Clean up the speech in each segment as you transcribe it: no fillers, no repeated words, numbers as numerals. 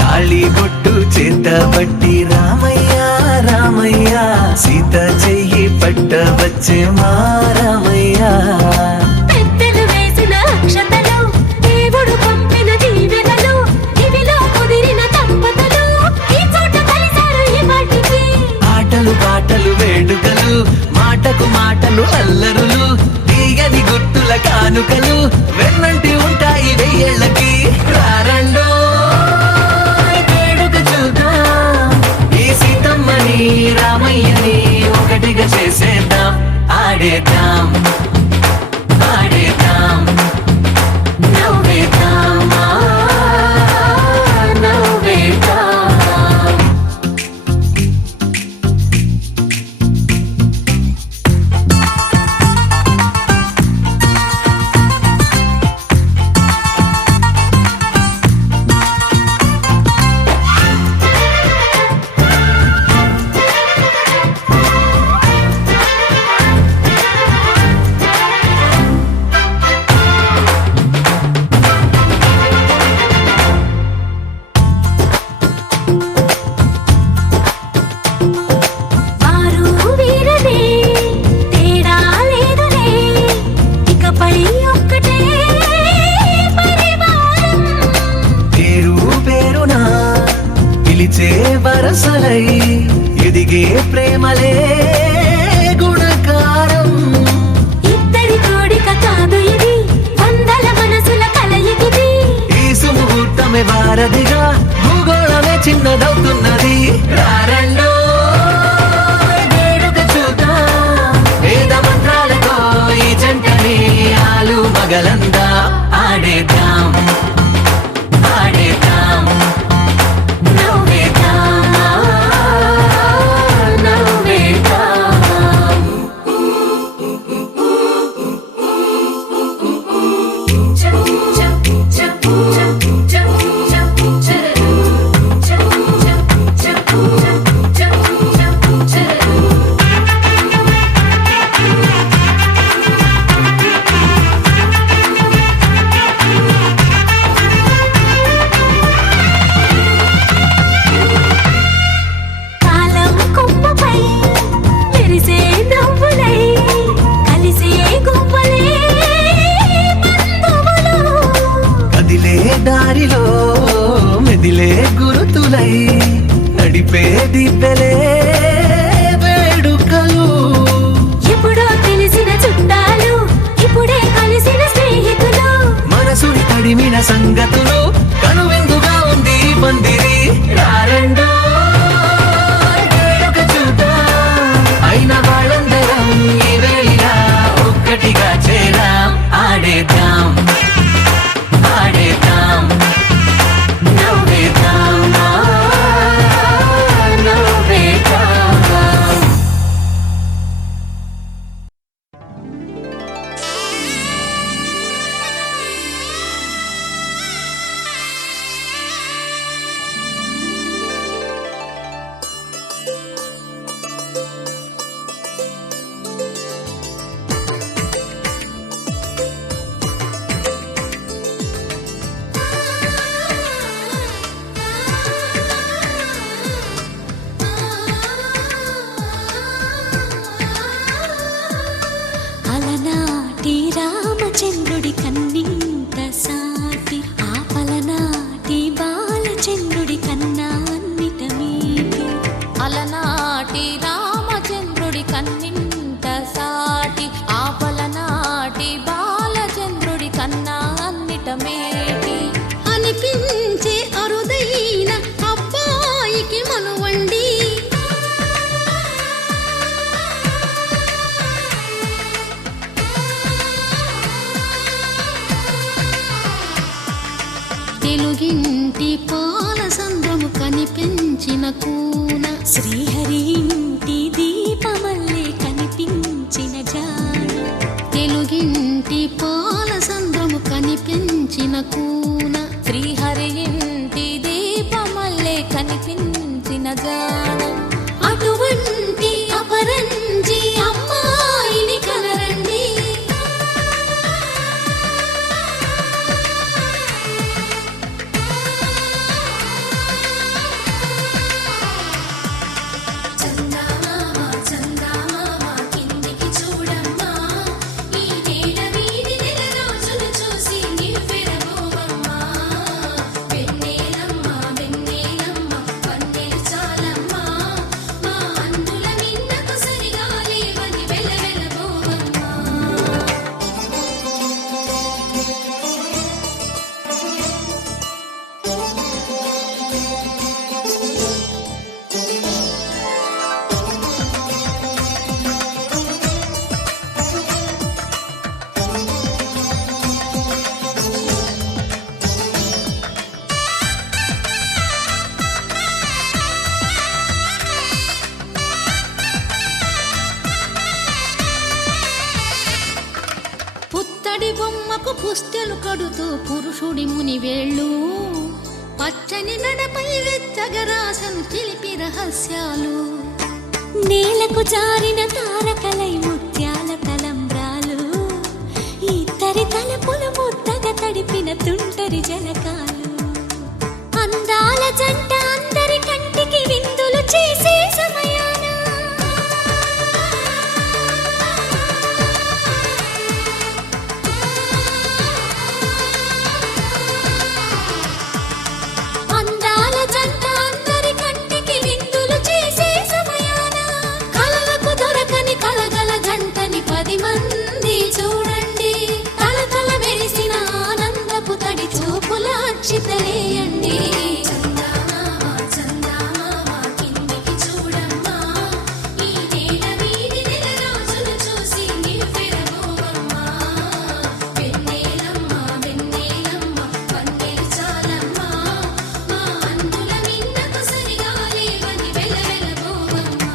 తాళి బొట్టు చేత పట్టి రామయ్య రామయ్య సీత చెయ్యి పట్ట వచ్చే మా రామయ్య పాటలు వేడుకలు మాటకు మాటలు అల్లరులు తీయని గుట్టుల కానుకలు వెన్నంటి ఉంటాయి వెయ్యేళ్ళకి రారండో వేడుక చూద్దాం ఈ సీతమ్మని రామయ్యని ఒకటిగా చేసేద్దాం ఆడేద్దాం ఆడేద్దాం నవ్వేద్దాం నవ్వేద్దాం వరసలై ఎదిగే ప్రేమలే గుణకారం ఇద్దరి కోడిక కాదు ఇది వందల మనసుల కలయికిది ఈ సుముహూర్తమే వారధిగా భూగోళమే చిన్నదవుతున్నది రారండో వేడుక చూద్దాం వేద మంత్రాలతో ఈ జంటని ఆలు మగలందా ఆడేద్దాం ఆడేద్దాం దారిలో మెదిలే గురుతులై నడిపే దివ్వెలే వేడుకలు ఎప్పుడో తెలిసిన చుట్టాలు ఇప్పుడే కలిసిన స్నేహితులు మనసుని తడిమిన సంగతులు కనువిందుగా ఉంది పందిరి రారండో వేడుక చూద్దాం అయిన వాళ్ళందరం ఈ వేళ ఒక్కటిగా చేరాం ఆడేద్దాం ఆడేద్దాం నవ్వేద్దాం నవ్వేద్దాం అలనాటి రామచంద్రుడి కన్నింత సాటి ఆపలనాటి బాలచంద్రుడి కన్నా అన్నిట మీటి అలనాటి రామచంద్రుడి కన్నింత సాటి ఆపలనాటి బాలచంద్రుడి కన్నా అన్నిట మేటి అనిపించే అరుదైన అబ్బాయికి మనువండి తెలుగింటి పాల సంద్రము కనిపించిన కూన శ్రీహరి ఇంటి దీపమల్లే కనిపించిన జాడ తెలుగింటి పాల సంద్రము కనిపించిన కూన శ్రీహరి ఇంటి దీపమల్లే కనిపించిన జాడ అటువంటి అపరంజి అమ్మాయిని కనరండి పుత్తడి బొమ్మకు పుస్తెలు కడుతూ పురుషుడి ముని వేళ్ళు పచ్చని నడపై వెచ్చగరాసను చిలిపి రహస్యాలు నేలకు జారిన తారకలై ముత్యాల తలంబ్రాలు ఇద్దరి తలపులు ముద్దగా తడిపిన తుంటరి జలకాలు అందాల జంట అందరి కంటికి విందులు చేసే సమయాన అందాల జంట అందరి కంటికి విందులు చేసే సమయాన కలలకు దొరకని కలగల జంటని 10 మంది చూడండి తలతల మెరిసిన ఆనందపు తడి చూపుల అక్షితలేయండి చందమామ చందమామ కిందికి చూడమ్మా ఈ నేల వీధి నెల రోజులు చూసి నివ్వెరబోవమ్మా వెన్నెలమ్మ వెన్నెలమ్మ వన్నెలు చాలమ్మా మా అందుల మిన్నకు సరిగా లేవని వెలవెలబోవమ్మా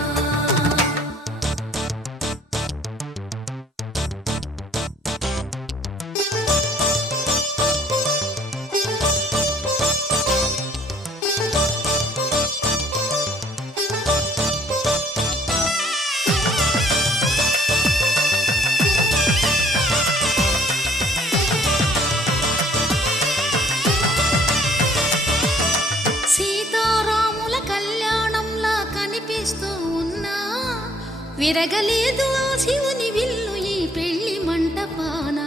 సీతారాముల కళ్యాణంలా కనిపిస్తూ ఉన్నా విరగలేదు ఆ శివుని విల్లు ఈ పెళ్లి మంటపాన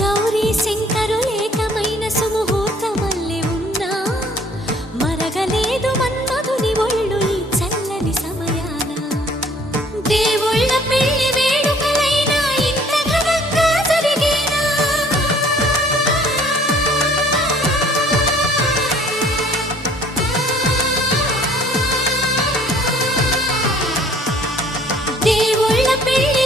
గౌరీ శంకరులేకమైన సుముహూర్తమల్లె ఉన్నా మరగలేదు మన్మధుని ఒళ్ళు ఈ చల్లని సమయాన దేవుళ్ళ పెళ్లి వేడుకలైనా ఇంత ఘనంగా జరిగేనా దేవుళ్ళ పెళ్లి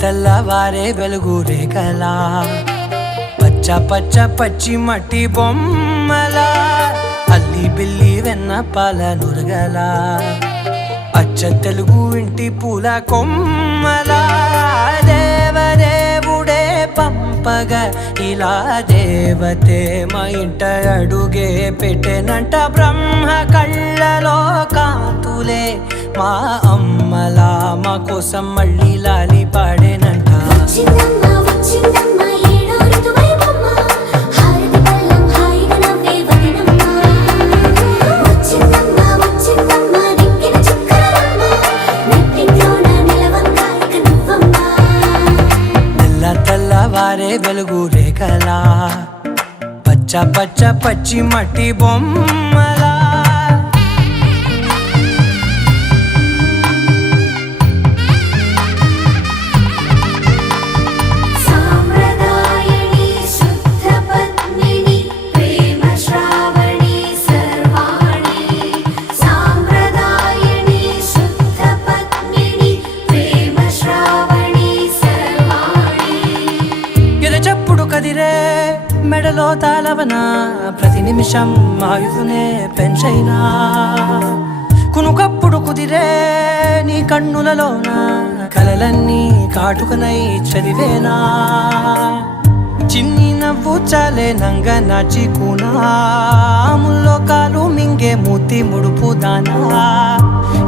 తెల్లవారే వెలుగు రేఖలా పచ్చ పచ్చ పచ్చి మట్టి బొమ్మలా అల్లి బిల్లి వెన్న పాల నురగలా అచ్చ తెలుగు ఇంటి పూల కొమ్మలా దేవదేవుడే పంపగా ఇలా దేవతే మా ఇంట అడుగే పెట్టెనంట బ్రహ్మ కళ్ళలో కాంతులే మా అమ్మలా మా కోసం మళ్ళీ లాలి పాడేనంట వచ్చిందమ్మ వచ్చిందమ్మ ఏడో ఋతువైవమ్మ హారతి పళ్ళం హాయిగా నవ్వే వదనమ్మ వచ్చిందమ్మ వచ్చిందమ్మ దిక్కిన చుక్కలమ్మ నెట్టింట్లోన నిలవంగా ఇక నువ్వమ్మ తెల్లవారే వెలుగు రేఖలా పచ్చ పచ్చ పచ్చి మట్టి బొమ్మలా సాంప్రదాయని శుద్ధ పద్మిని ప్రేమ శ్రావణి సర్వాణి సాంప్రదాయని శుద్ధ పద్మిని ప్రేమ శ్రావణి సర్వాణి ఎదచప్పుడు కదిరే మెడలో తాళవన ప్రతి నిమిషం ఆయుధునే పెంచైనా కునుకప్పుడు కుదిరే నీ కన్నులలోన కలలన్నీ కాటుకనై చదివేనా చిన్ని నవ్వు చాలే నంగ నాచి కూనాముల్లో కాలు మింగే మూతి ముడుపు దానా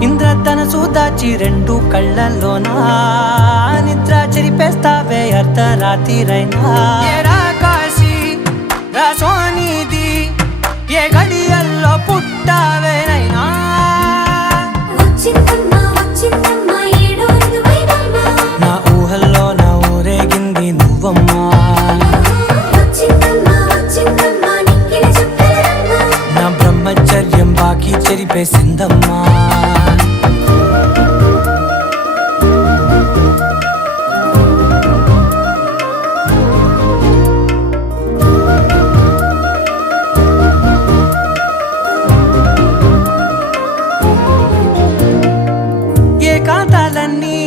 ఇంద్రధనసు దాచి రెండు కళ్ళల్లోనా నిద్ర చెరిపేస్తావే అర్ధరాత్రిరైనా ఏరా కాశీ రా సోనిది ఏ గడియల్లో పుట్టావేనైనా వచ్చిందమ్మ వచ్చిందమ్మ ఏడో ఋతువైవమ్మ నా ఊహల్లో నా ఊరేగింది నువ్వమ్మా వచ్చిందమ్మ వచ్చిందమ్మ నిక్కిన చుక్కలమ్మ నా బ్రహ్మచర్యం బాకీ చెరిపేసిందమ్మా ఏకాంతాలన్నీ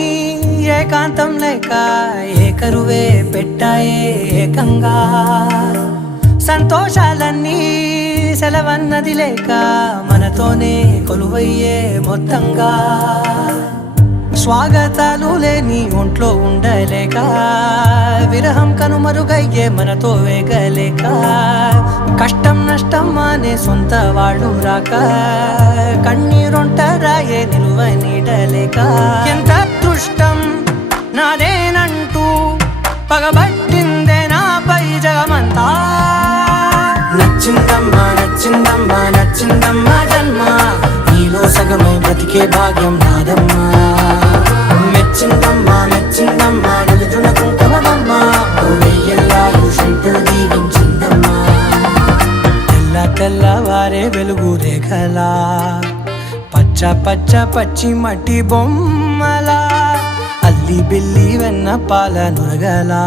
ఏకాంతం లేక ఏకరువే పెట్టాయే ఏకంగా సంతోషాలన్నీ సెలవన్నది లేక మనతోనే కొలువయ్యే మొత్తంగా స్వాగతాలు లేని ఒంట్లో ఉండలేక విరహం కనుమరుగయ్యే మనతో వేగలేక కష్టం నష్టం అనే సొంత వాళ్ళు రాక కన్నీరొంటరాయే నిలువ నీడలేక ఎంత అదృష్టం నాదేనంటూ పగబట్టిందే నాపై జగమంతా నచ్చిందమ్మా నచ్చిందమ్మా నచ్చిందమ్మా జన్మ నీలో సగమై బ్రతికే భాగ్యం నాదమ్మా మెచ్చిందమ్మా మెచ్చిందమ్మా నిలుచున కుంకుమమ్మా వెయ్యల్లా ఋషులు దీవించిందమ్మా తెల్లవారే వెలుగు రేఖలా పచ్చ పచ్చ పచ్చి మట్టి బొమ్మలా అల్లి బిల్లి వెన్న పాల నురగలా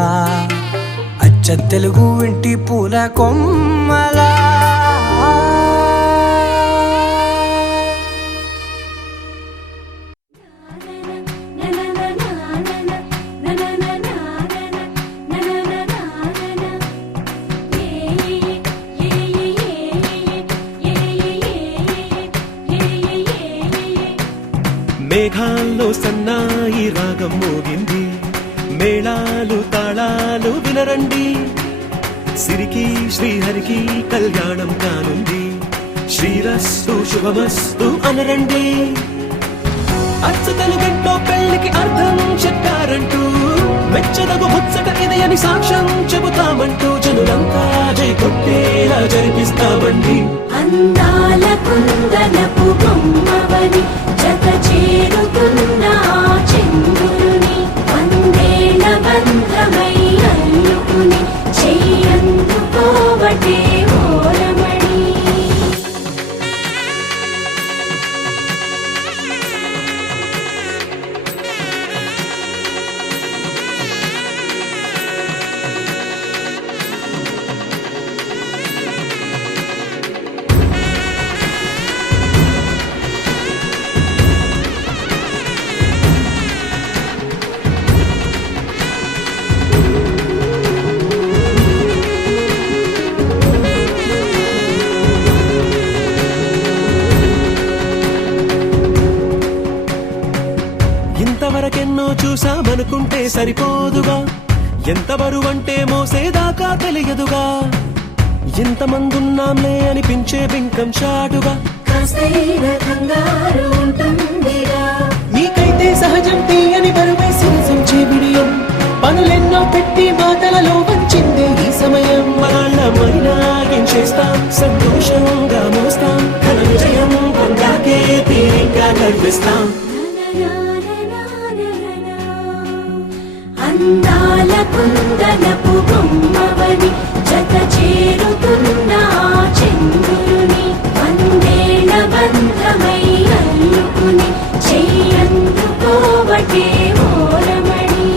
అచ్చ తెలుగు ఇంటి పూల కొమ్మలా మేఘాల్లో సన్నాయి రాగం మోగింది మేళాలు తాళాలు వినరండి సిరికి శ్రీహరికి కళ్యాణం కానుంది శ్రీరస్తు శుభమస్తు అనరండి అచ్చు తెలుగంటో పెళ్లికి అర్థం చెప్పారంటూ మెచ్చదగు ముచ్చట ఇది అని సాక్ష్యం చెబుతామంటూ జనులంతా జై కొట్టేలా జరిపిస్తామండి అందాల కుందనపు బొమ్మవని జత చేరుకున్న ఆ చంద్రుని వందేళ్ల బంధమై అల్లుకుని చెయ్యందుకోవటే ఓరమణి సరిపోదుగా, ఎంత బరువంటే మోసేదాకా తెలియదుగా, ఎంతమందున్నాంలే అనిపించే బింకం చాటుగా, కాస్తైనా కంగారు ఉంటుందిగా. నీకైతే సహజం తీయని బరువై సిరిసంచే బిడియం, పనులెన్నో పెట్టి మాటలలో వంచిందే ఈ సమయం. వాళ్ళమైనా ఏం చేస్తాం, సంతోషంగా మోస్తాం, ఘన విజయం పొందాకే తీరిగ్గా గర్విస్తాం. అందాల కుందనపు బొమ్మవని జత చేరుతున్న ఆ చంద్రుని వందేళ్ల బంధమై అల్లుకుని చెయ్యందుకోవటే ఓరమణి.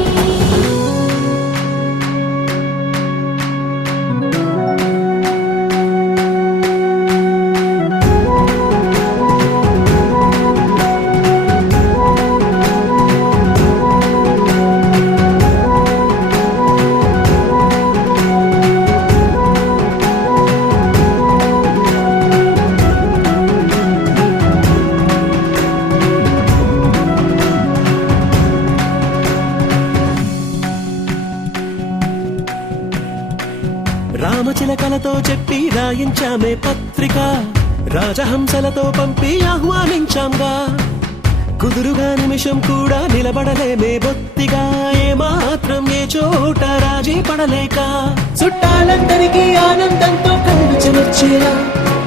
రామచిలకలతో చెప్పి రాయించామే పత్రిక, రాజహంసలతో పంపి ఆహ్వానించాంగా, కుదురుగా నిమిషం కూడా నిలబడలేమే బొత్తిగా, ఏ మాత్రం ఏ చోట రాజీ పడలేక, చుట్టాలందరికీ ఆనందంతో కళ్ళు చెమర్చేలా,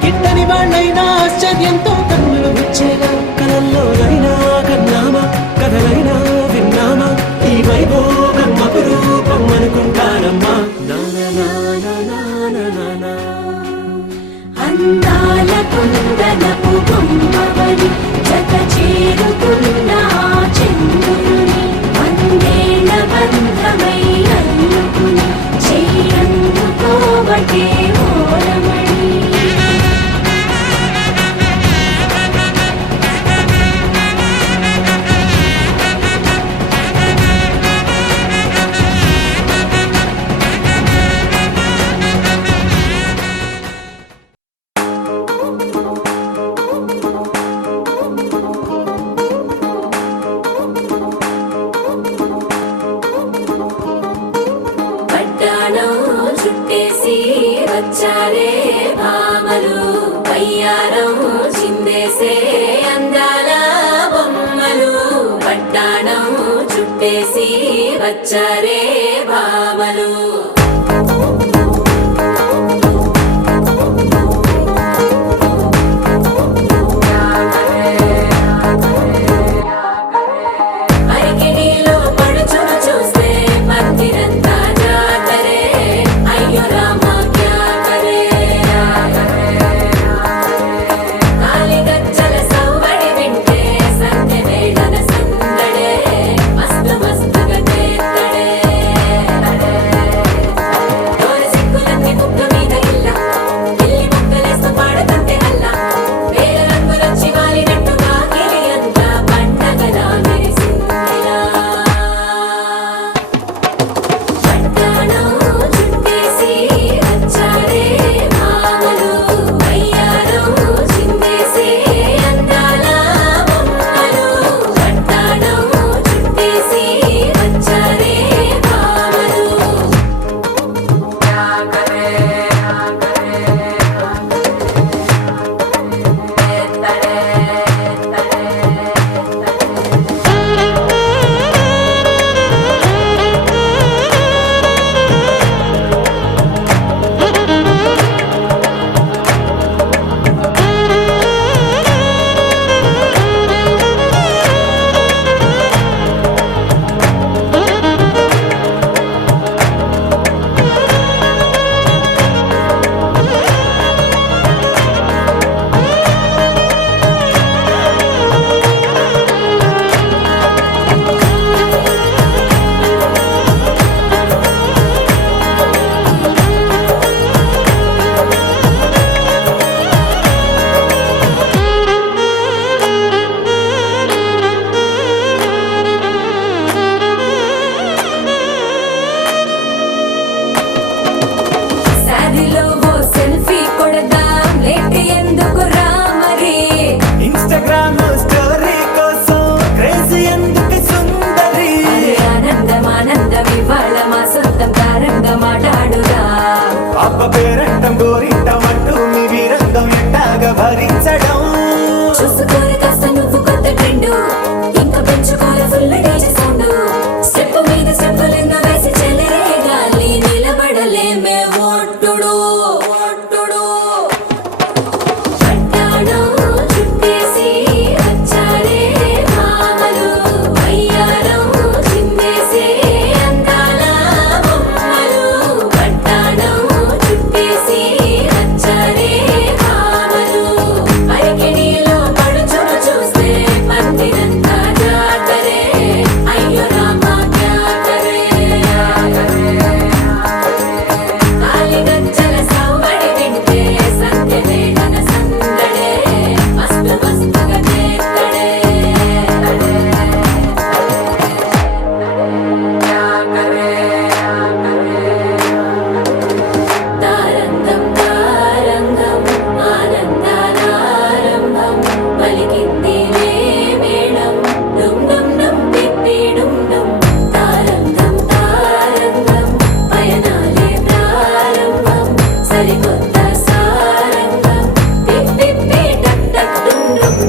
గిట్టని వాళ్ళైనా ఆశ్చర్యంతో కన్నులు వచ్చేలా, కలల్లోనైనా కన్నామా, కథలైనా విన్నామా, ఈ వైభోగం అపురూపం అనుకుంటానమ్మా. అందాల కుందనపు బొమ్మవని జత చేరుతున్న ఆ చంద్రుని వందేళ్ల బంధమై అల్లుకుని చెయ్యందుకోవటే ఓరమణి. పట్టాణం చుట్టేసి వచ్చారే భామలు, వయ్యారం చిందేసే అందాల బొమ్మలు. పట్టాణం చుట్టేసి వచ్చారే భామలు. అరికిడిలో పడుచును చూస్తే పత్తిరంతా జాతరే, అయ్యో రామా క్యా కరే. కాలిగజ్జల సవ్వడి వింటే సంధ్య వేళన సందడే, మస్తు మస్తుగా చేత్తడే. తోరి సిక్కులన్నీ ముక్క మీద ఇల్ల, ఇల్లి ముక్కలేస్తూ పాడుతుంటే అల్లా, వేల రంగులొచ్చి వాలినట్టుగా గిలి అంతా పండగలా మెరిసిందిలా. పట్టాణం చుట్టేసి వచ్చారే భామలు, వయ్యారం చిందేసే అందాల బొమ్మలు. పట్టాణం చుట్టేసి వచ్చారే భామలు. శారీలో ఓ సెల్ఫీ కొడదాం, లేట్ ఎందుకు రా మరి. ఇన్స్టాగ్రామ్ స్టోరీ కోసం క్రేజీ ఎందుకు సుందరి. అరే ఆనందమాన అబ్బ పేరంటం గోరింటం అంటూ మీ వీరంగం ఎట్టాగా భరించడం చూసుకోరు కాస్త నువ్వు కొత్త ట్రెండ్ ఇంకా పెంచుకోరు ఫుల్ డీజే సౌండ్ స్టెప్ మీద స్టెప్పులెన్నో వేసి చెలే గాలి నిలబడలేమే ఒట్టుడు ఒట్టుడు పట్టాణం చుట్టేసి వచ్చారే మామలు అయ్యారం చిందేసే అందాల బొమ్మలు పట్టాణం చుట్టేసి వచ్చారే మామలు అరికిణీలో పడుచును చూస్తే పందిరంతా జాతరే అయ్యో రామా క్యా కరే కాలిగజ్జల సవ్వడి వింటే సంధ్యవేళన సందడే మస్తు మస్తుగా చేత్తడే తారంగం తారంగం ఆనందానారంభం పలికింది మేళం డుమ్ డుమ్ డుమ్ పిప్పి డుమ్ డుమ్ తారంగం తారంగం పయనాలే ప్రారంభం సరికొత్త సారంగం పిప్పి టక్ టక్ డుమ్ డుమ్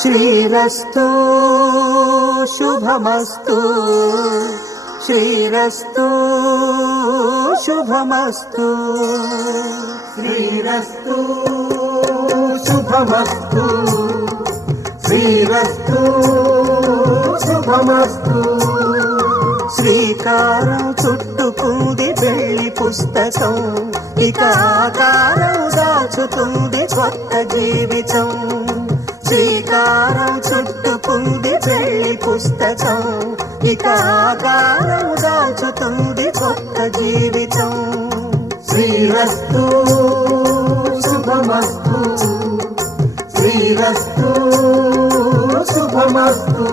శ్రీరస్తు శుభమస్తు శ్రీరస్తు శుభమస్తు శ్రీరస్తు శుభమస్తు శ్రీరస్తు శుభమస్తు శ్రీకారం చుట్టుకుంది పెళ్లి పుస్తకం ఇక ఆకారం దాచుతుంది కొత్త జీవితం శ్రీకారం చుట్టుకుంది పెళ్లి పుస్తకం ఇక ఆకారం దాచుతుంది కొత్త జీవితం శ్రీరస్తు శుభమస్తు శ్రీరస్తు శుభమస్తు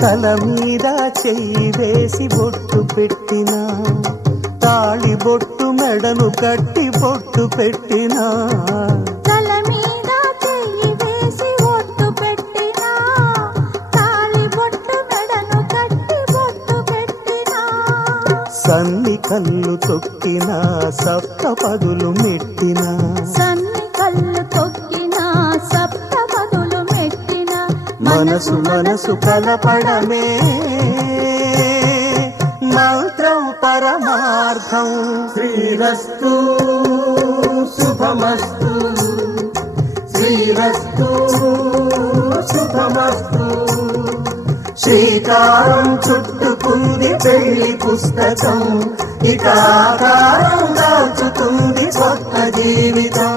తల మీద చెయ్యి వేసి బొట్టు పెట్టినా తాళి బొట్టు మెడను కట్టి బొట్టు పెట్టినా తల మీద చెయ్యి వేసి ఒట్టు పెట్టినా తాళి బొట్టు మెడను కట్టి బొట్టు పెట్టినా సన్ని కళ్ళు తొక్కినా సప్త పదులు మెట్టినా సన్ని కళ్ళు తొక్కినా సప్త పదులు మెట్టినా మనసు మనసు కలపడమే మంత్రం పరమార్థం శ్రీరస్తు శుభమస్తు శ్రీరస్తు శుభమస్తు శ్రీకారం చుట్టుకుంది పెళ్లి పుస్తకం ఇక ఆకారం దాచుతుంది కొత్త జీవితం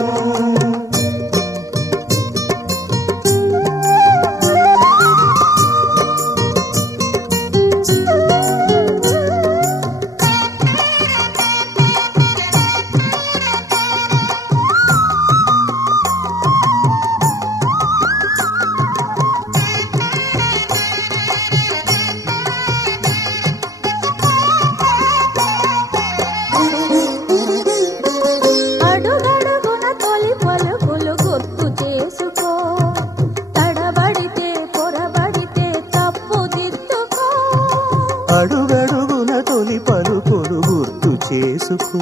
అడుగడుగున తొలి పలుకులు గుర్తు చేసుకో,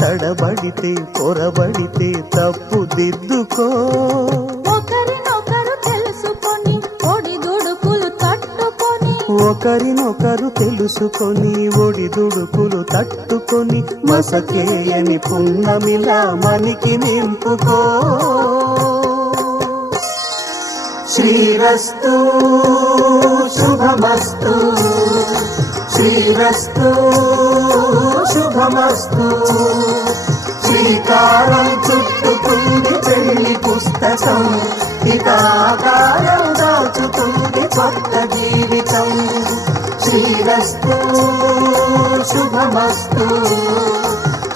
తడబడితే పొరబడితే తప్పు దిద్దుకో. ఒకరినొకరు తెలుసుకొని ఒడిదుడుకులు తట్టుకొని, ఒకరినొకరు తెలుసుకొని ఒడిదుడుకులు తట్టుకొని, మసకేయని పున్నమిలా మనికి నింపుకో. శ్రీరస్తు శుభమస్తు, శ్రీరస్తు శుభమస్తు. శ్రీకారం చుట్టుకుంది పెళ్లి పుస్తకం, ఇక ఆకారం దాచుతుంది కొత్త జీవితం. శ్రీరస్తు శుభమస్తు,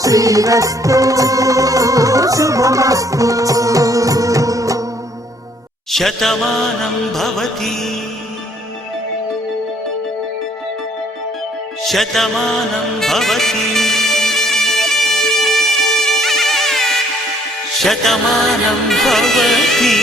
శ్రీరస్తు శుభమస్తు. శతమానం భవతి శతమానం భవతి శతమానం భవతి.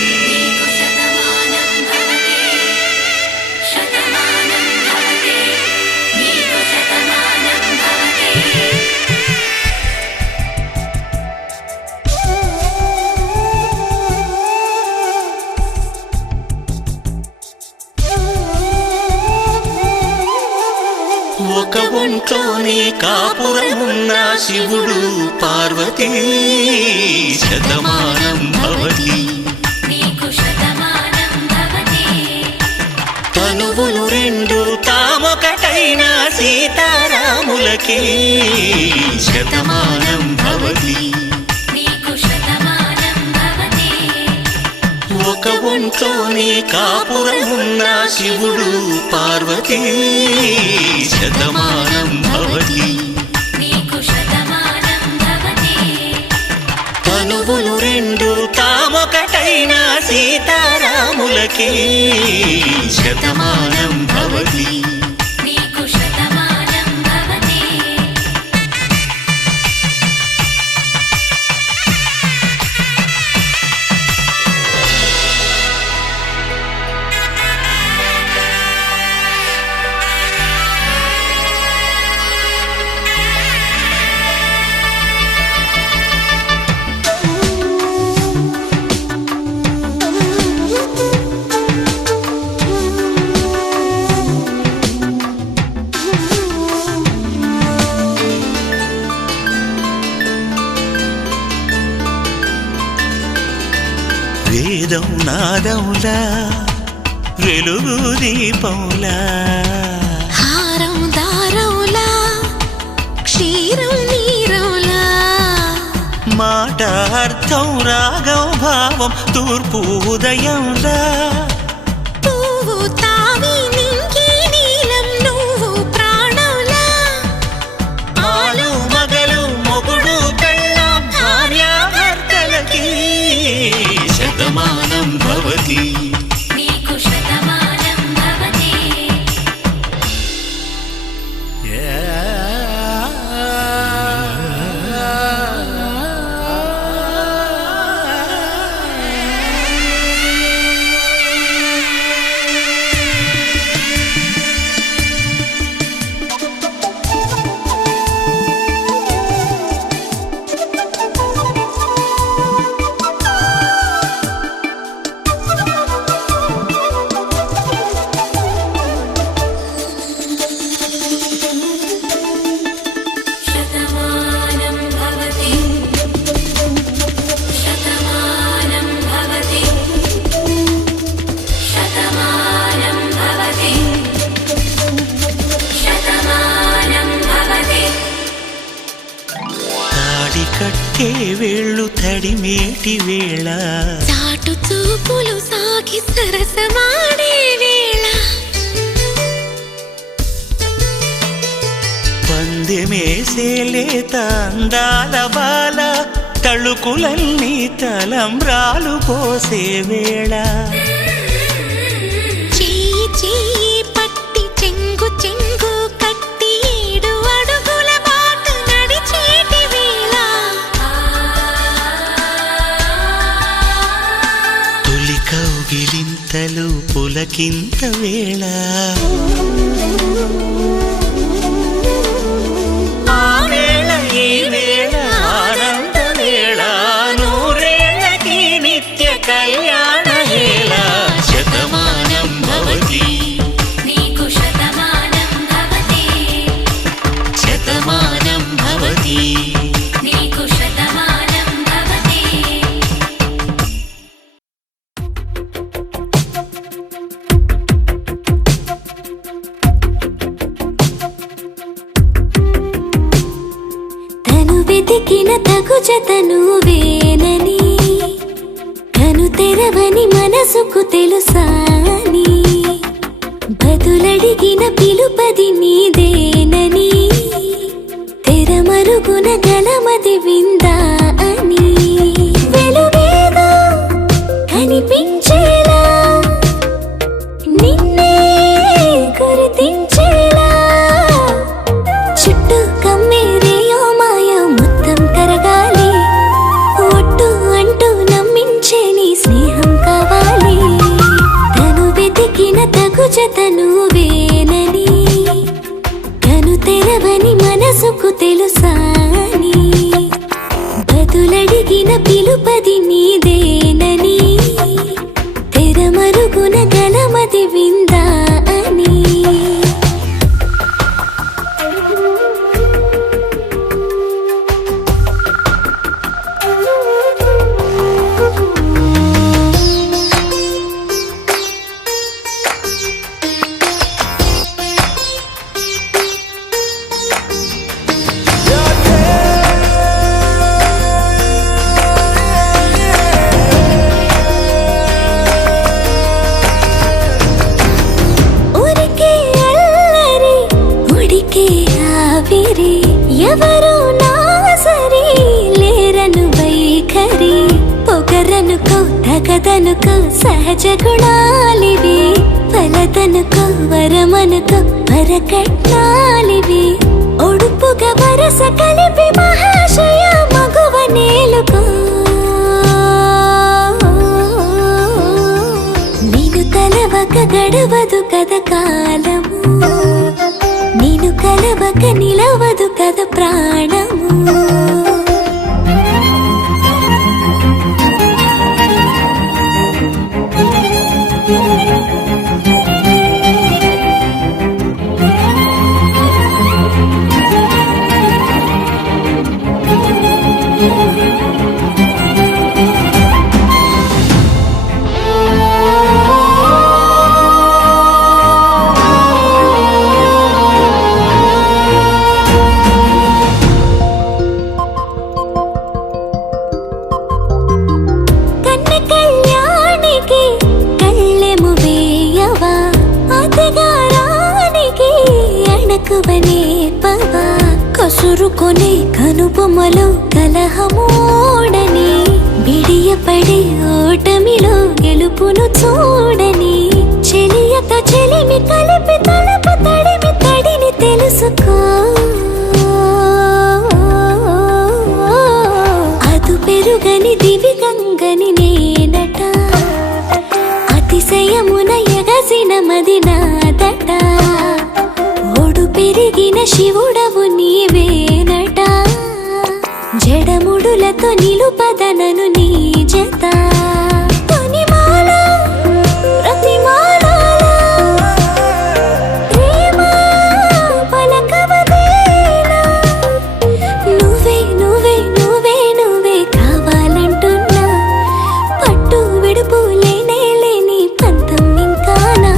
ఒక ఒంట్లోనే కాపురమున్న శివుడు పార్వతీ, శతమానం భవతి. తనువులు రెండు తామొకటైన సీతారాములకి, శతమానం భవతి. ఒక ఒంట్లోనే కాపురమున్న శివుడు పార్వతీ, శతమానం భవతి. తనువులు రెండు తామొకటైన సీతారాములకి, శతమానం భవతి. వేదం నాదములా వెలుగు దీపములా, హారం దారములా క్షీరం నీరములా, మాట అర్థం రాగం భావం తూర్పు ఉదయంలా, పువ్వు తావి నింగి నీలం నువ్వు ప్రాణంలా, ఆలు మగలు మొగుడు పెళ్ళాం భార్యాభర్తలకి, శతమానం భవతి. కట్టే వేళ్ళు తడిమేటి వేళ, చాటు చూపులు సాగి సరసమాడే వేళ, పందెమేసేలేత అందాల బాల, తళుకులన్నీ తలంబ్రాలు పోసే వేళ, చెయ్యి చెయ్యి పట్టి చెంగు చెంగు కట్టి 7 అడుగుల బాట నడిచేటి వేళ, తొలి కౌగిలింతలు పులకింత వేళ. వెతికిన తగు జత నువ్వేనని కను తెరవని మనసుకు తెలుసాని బదులడిగిన పిలుపది నీదేనని తెరమరుగున గలమది విందా అని వెలుగేదో కనిపించేలా నిన్నే గుర్తించేలా చుట్టూ కమ్మేరేయో మాయ మొత్తం కరగాలి ఒట్టు అంటూ నమ్మించే నీ స్నేహం కావాలి తను వెతికిన తగు జత నువ్వేనని కను తెరవని మనసుకు తెలుసాని బదులడిగిన పిలుపది నీదేనని తెరమరుగున గలమది విందా అని ఊరికే అల్లరి ఉడికే ఆవిరి ఎవరు నా సరి లేరను వైఖరి పొగరనుకో తగదనుకో సహజ గుణాలివి ఫలదనుకో వరమనుకో వరకట్నాలివి ఒడుపుగా వరస కలిపి మహాశయ మగువ నేలుకో నేను తలవక గడవదు కద కాలము నేను కలవక నిలవదు కద ప్రాణము కన్న కళ్యాణికి కళ్ళెము వేయవా అతగారానికి అణకువనే పవా కసురుకొనే కనుబొమ్మలో కలహమోడని బిడియపడే ఓటమిలో గెలుపును చూడని చెలియత చెలిమి కలిపి తలపు తడిమి తడిని తెలుసుకో అదు పెరుగని దివి గంగని నేనట అతిశయమున ఎగసిన మది నాదట ఒడు పెరిగిన శివుడవు నీవేనట జడముడులతో నిలుపదనను నీ జత తొనిమాల ప్రతిమాల ప్రేమ పలకవదేలా నువ్వే నువ్వే నువ్వే నువ్వే కావాలంటున్నా పట్టు విడుపు లేనే లేని పంతం ఇంకానా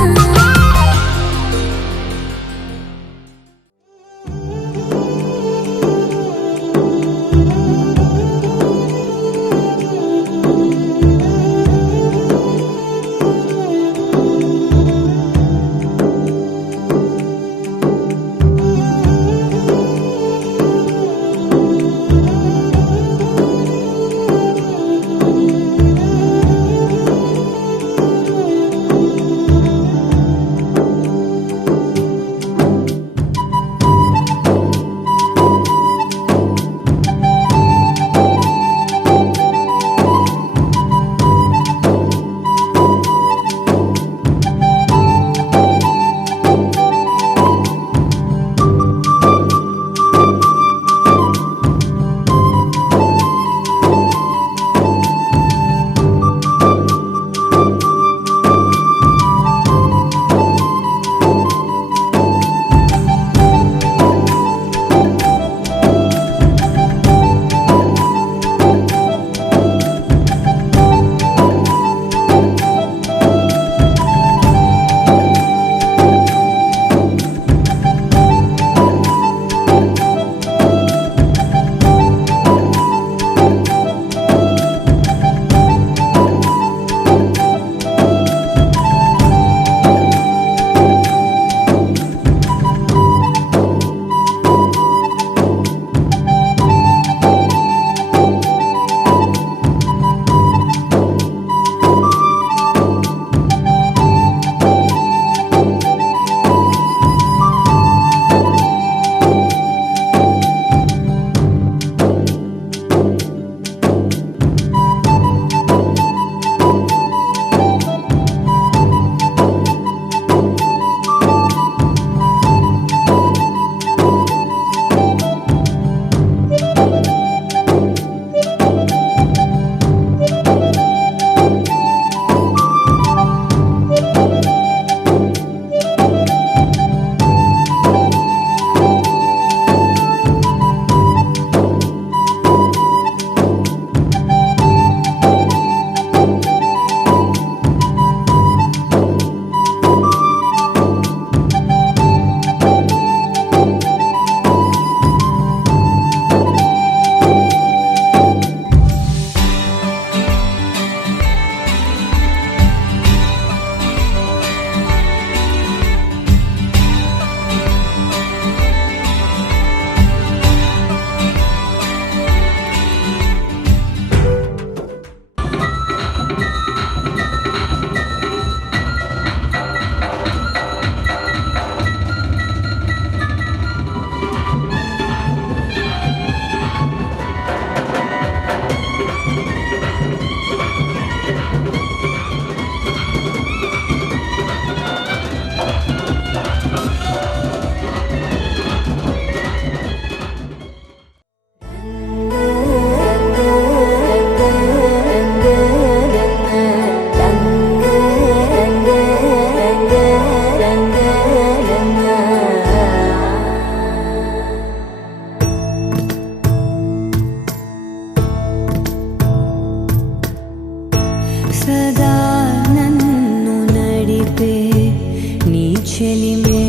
చెలిమే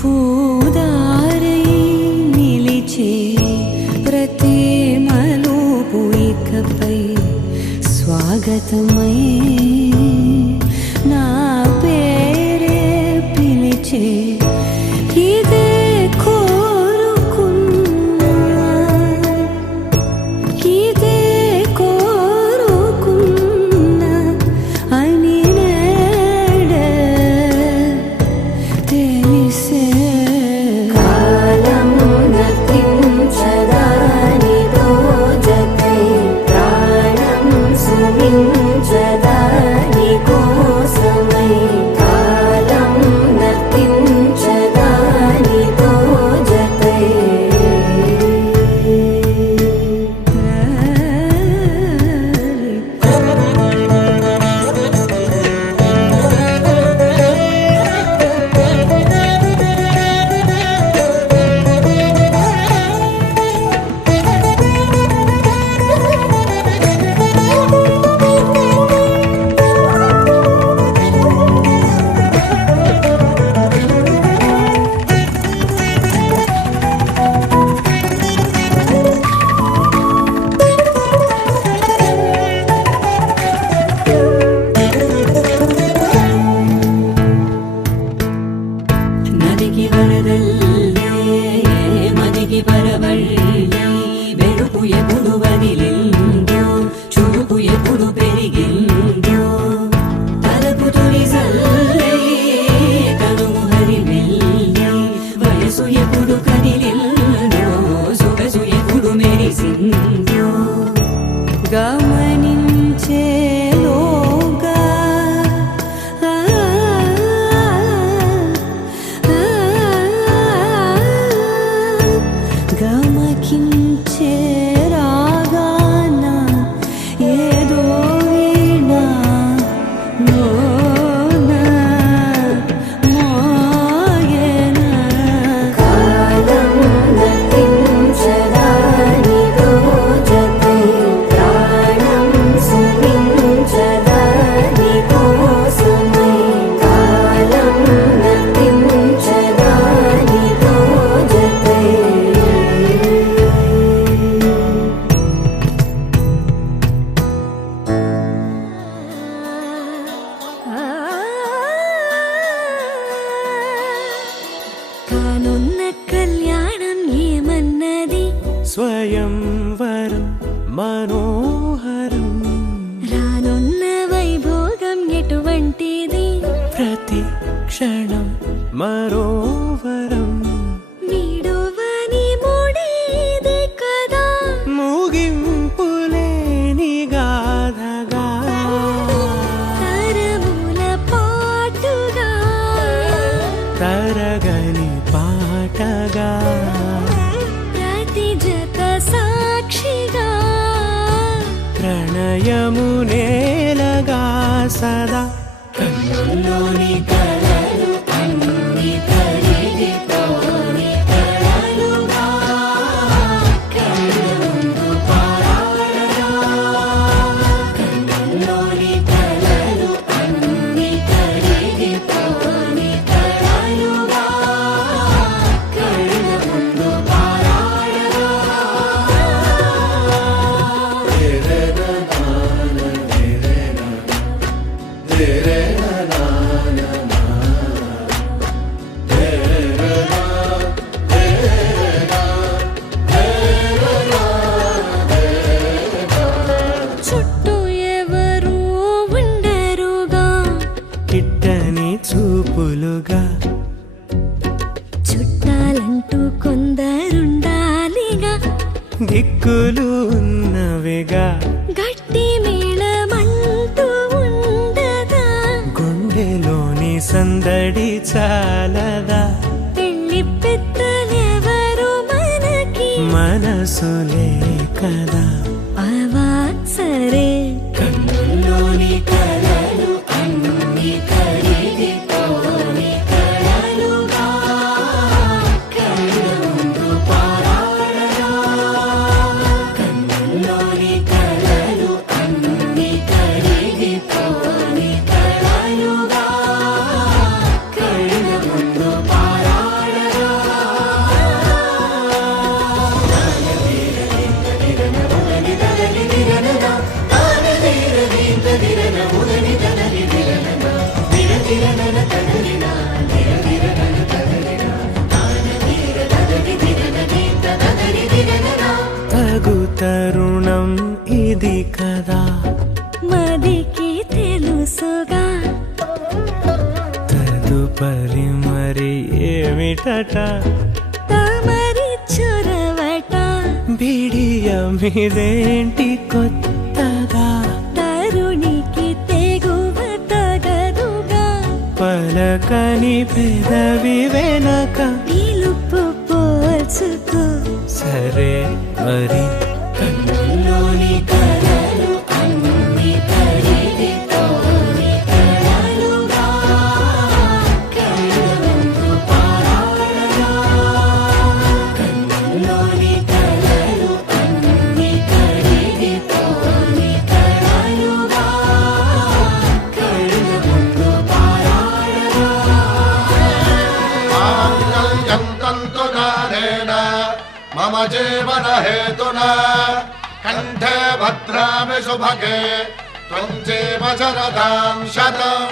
పూదారై నిలిచే ప్రతి మలుపు ఇకపై స్వాగతమై నా పేరే పిలిచే ఇదే కోరుకున్నా ఇదే కోరుకున్నా అని నేడే తెలిసే కాలం నతించదానిదో జతై ప్రాణం సుమించదాని కోసమై కాలం నతించదానిదో జతై నదికి వరదల్లే మదికి పరవళ్ళే వెడుపు ఎప్పుడు వదిలిందో చురుకు ఎప్పుడు పెరిగిందో తలపు తొలి సల్లే కనుము హరిమెల్లే వయసు ఎప్పుడు కదిలిందో సొగసు ఎప్పుడు మెరిసిందో గమనించేలోగా గమకించే రాగాన ఏదో వీణా మోనా మోయేనా కాలం నతించదానిదో జతై ప్రాణం సుమించదాని కోసమై కాలం నతించదానిదో జతై కానున్న కళ్యాణం ఏమన్నది స్వయంవరం మనోహరం రానున్న వైభోగం ఎటువంటిది ప్రతి క్షణం మరోవరం వీడువని మూడేది కదా ముగింపులేని గాథగా తరముల పాటుగా తరగని పాటగా ప్రతి జత సాక్షిగా ప్రణయము నేలగా సదా కన్నుల్లోని కలలు అన్ని కరిగిపోని కలలుగా కళ్ళ ముందు పారాడగా కన్నుల్లోని కలలు అన్ని కరిగిపోని కలలుగా కళ్ళ ముందు పారాడగా చుట్టూ ఎవరు ఉండరుగా కిట్టని చూపులుగా చుట్టాలంటూ కొందరుండాలిగా దిక్కులు ఉన్నవిగా గట్టి మేళమంటూ ఉండదా గుండెలోని సందడి చాలదా పెళ్లి పెద్దలెవరు మనకి మనసులే కదా అవా సరే కన్నుల్లోని కలలు అన్ని కరిగిపోని కలలుగా కళ్ళ ముందు పారాడగా కన్నుల్లోని కలలు అన్ని కరిగిపోని కలలుగా మరి మరి ఏమిటట తమరి చొరవట బిడియం ఇదేంటి కొత్తగా తరుణికి తెగువ తగదుగా పలకని పెదవి వెనక పిలుపు పోల్చుకో సరే మరి కన్నుల్లోని కలలు అన్ని కరిగిపోని కలలుగా కళ్ళముందు పారాడగా కన్నుల్లోని కలలు అన్ని కరిగిపోని కలలుగా కళ్ళముందు పారాడగా మాంగళ్యం తంతునానేన మమ జీవన హేతునా కంఠే భద్రామి శుభగే త్వం జీవ శరదాం శతం.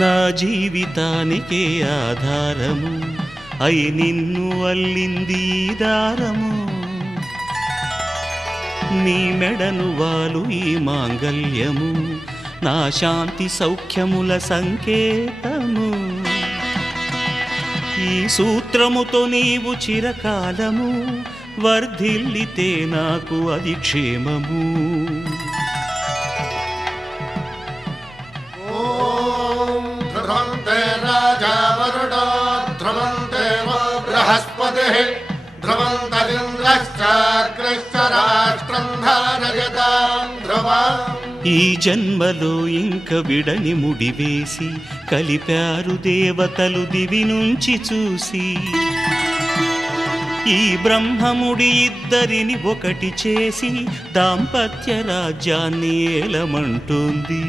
నా జీవితానికే ఆధారము అయి నిన్ను అల్లింది ఈ దారము నీ మెడను వాలు ఈ మాంగల్యము నా శాంతి సౌఖ్యముల సంకేతము ఈ సూత్రముతో నీవు చిరకాలము వర్ధిల్లితే నాకు అది క్షేమము ఓం ధ్రువంతే రాజా వరుణో ధ్రువంతే వో బృహస్పతిః ధ్రువంతరింద్రశ్చాగ్రశ్చ రాష్ట్రం ధారయతాం ధ్రువం. ఈ జన్మలో ఇంక విడని ముడివేసి కలిపారు దేవతలు దివి నుంచి చూసి ఈ బ్రహ్మముడి ఇద్దరిని ఒకటి చేసి దాంపత్య రాజ్యాన్ని ఏలమంటుంది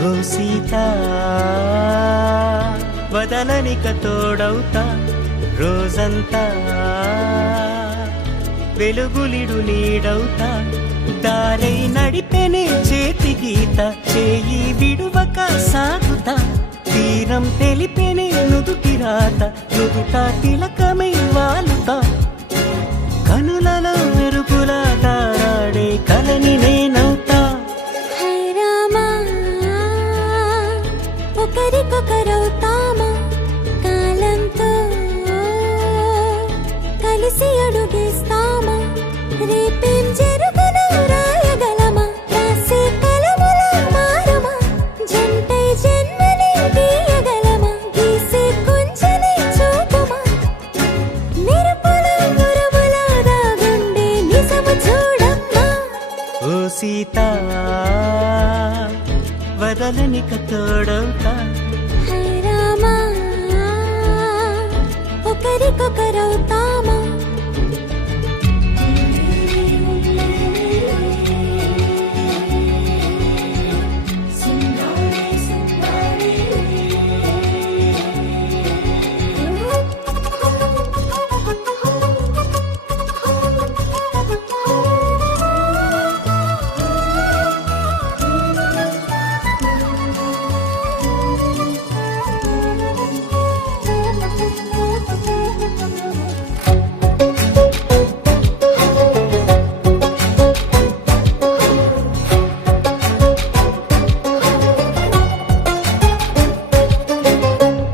ఓ సీత వదలనిక తోడవుతా రోజంతా వెలుగులిడు నీడవుతా దారై నడిపెనే చేతి గీత చేయి విడువక సాగుతా తీరం తెలిపెనే నుదుటి రాత నుదుట తిలకమై వాలుతా కనులలో మెరుపులా తారాడే కలని నేనవుతా హై రామా ఒకరికొకరవుతామా కాలంతో కలిసి అడుగేస్తామా రేపేం జరుగునో రాయగలమా రాసే కలముల మారమా జంటై జన్మని గీయగలమా గీసే కొంచెనే చూపుమా మెరుపుల మురముల దాగుండే నిజము చూడమ్మా ఓ సీత వదలనిక తోడవుతా హై రామా ఒకరికొకరవుతామా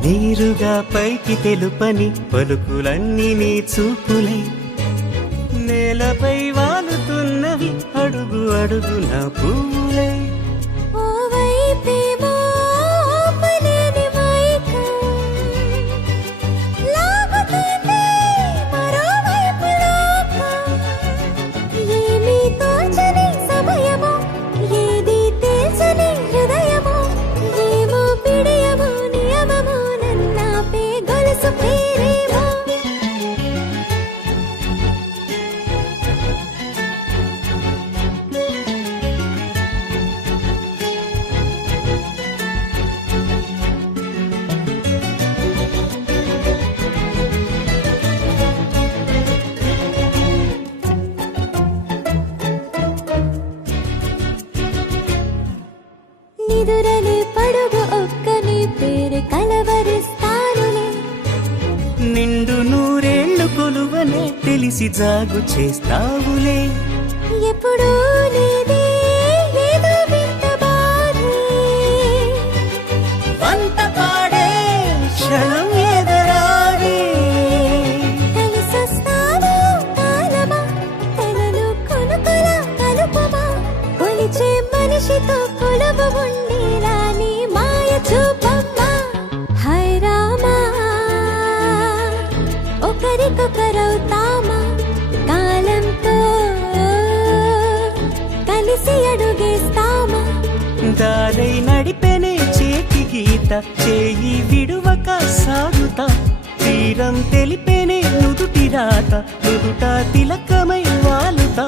నీరుగా పైకి తెలుపని పలుకులన్నీ నీ చూపులై నేలపై వాలుతున్నవి అడుగు అడుగున పువ్వులై ఓ వైపేమో ఆపలేని మైకం లాగుతుంది మరోవైపు లోకం ఏమీ తోచ ఎదురలే పడుగు ఒక్కని పేరు కలవరిస్తానులే. నిండు నూరేళ్లు కొలువనే తెలిసి జాగు చేస్తావులే. ఎప్పుడూ లేదే ఏదో వింత బాధే, వంత పాడే క్షణం ఎదరాడే. కలిసొస్తావా కాలమా, తనలో కొనుకల కలుపమా, కొలిచే మనిషితో కొలువు ఉండేలా నీ మాయ చూపమ్మా. హై రామా, ఒకరికొకరవుతామా, కాలంతో కలిసి అడుగేస్తామా. దారై నడిపెనే చేతి గీత, చేయి విడువక సాగుతా. తీరం తెలిపెనే నుదుటి రాత, నుదుట తిలకమై వాలుతా.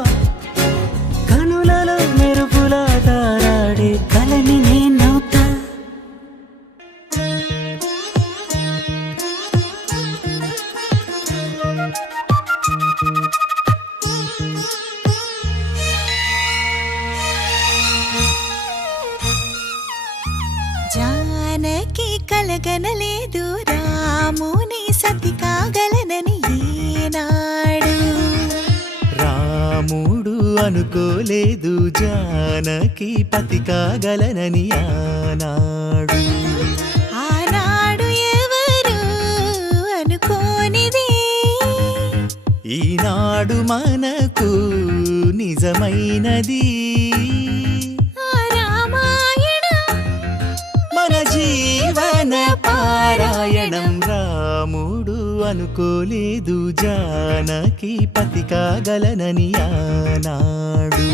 కనులలో మెరుపులా తారాడే కలని నేనవుతా. జానకి కలగనలేదు రాముని సతి కాగలనని ఈనాడు. రాముడు అనుకోలేదు జానకి పతి కాగలనని ఆనాడు. ఆనాడు ఎవరు అనుకోనిది, ఈనాడు మనకు నిజమైనది. ఆ రామాయణం మన జీవన పారాయణం. రాముడు అనుకోలేదు జానకి పతి కాగలనని ఆనాడు.